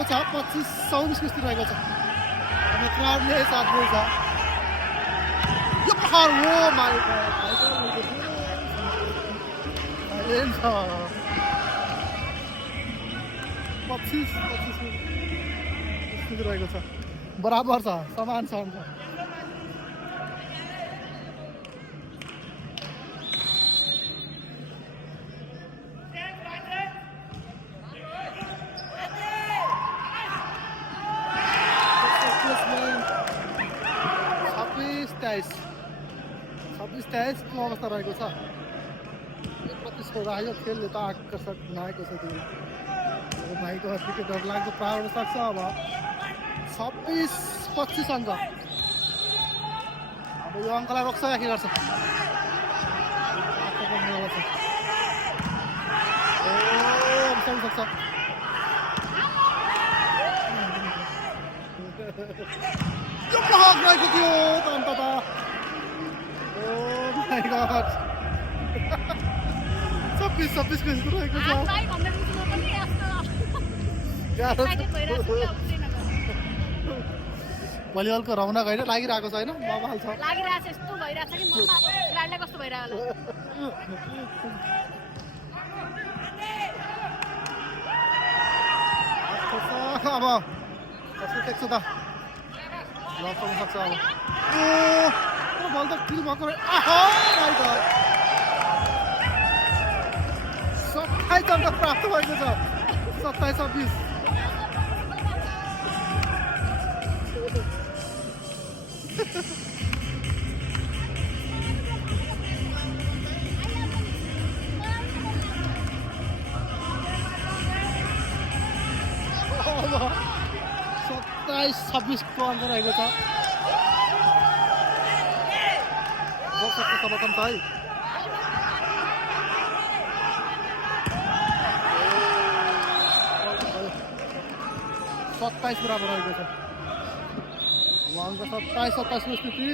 रहेको छ 25-24 कुस्ती रहेको छ अनि क्राउडले साथ दिन्छ यो प्रहार हो माइ गॉड साइलेन्स 25 कुस्ती रहेको छ बराबर छ समान छ अन्त को अवस्था रहेको छ यो प्रतिस्पर्धा यो खेलले त आकर्षक बनाएको छ त्यो भाइको हस्तीको डरलाग्दो पार हुन सक्छ अब 26-25 अङ्क अब यो अङ्कलाई रोक्छ या के गर्छ सक्छ यो प्रहार रहेको थियो अन्तत my god 26 कुस्ती रहेको छ भलिबलको रौनक होइन लागिरहेको छ होइन बबाल छ लागिरहेछ यस्तो भइरहेछ कि मनमा खेलाडीलाई कस्तो भइरहेको अब कस्तो देख्छ त लप्न सक्छ अब बल त किल भएको 27 अङ्क प्राप्त भएको छ 27-26 27-26 को अङ्क रहेको छ दर्शकको समर्थन छ है 27 बराबर रहेको छ अङ्क 27-27 को स्थिति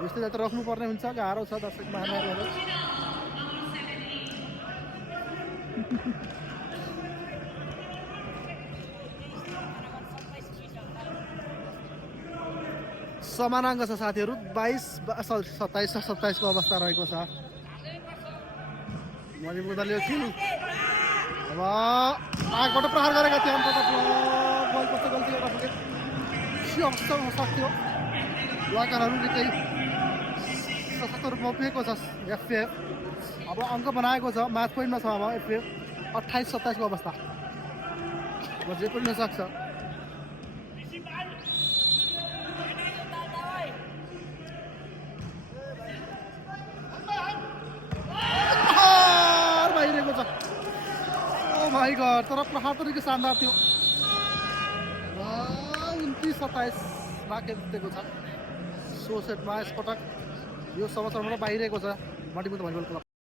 यस्तै त रोक्नुपर्ने हुन्छ गाह्रो छ दर्शक महानुभावहरू समान अङ्क छ साथीहरू 27 को अवस्था रहेको छ मणिपुर दलले खेल अब आगबाट प्रहार गरेका थिए अन्तत बलको चाहिँ गल्ती एउटा पुगे के अवस्था हुन सक्थ्यो वाकारहरू निकै सशक्त रूपमा उभिएको छ एफएफ अब अङ्क बनाएको छ म्याच पोइन्टमा छ अब एफएफ 28-27 को अवस्था जे पनि हुनसक्छ भाइ घर तर प्रहार तरिके शानदार थियो 29-27 मा जितेको छ 100 सेटमा यसपटक यो समाचारबाट बाहिरिएको छ मणिपुर भलिबल क्लब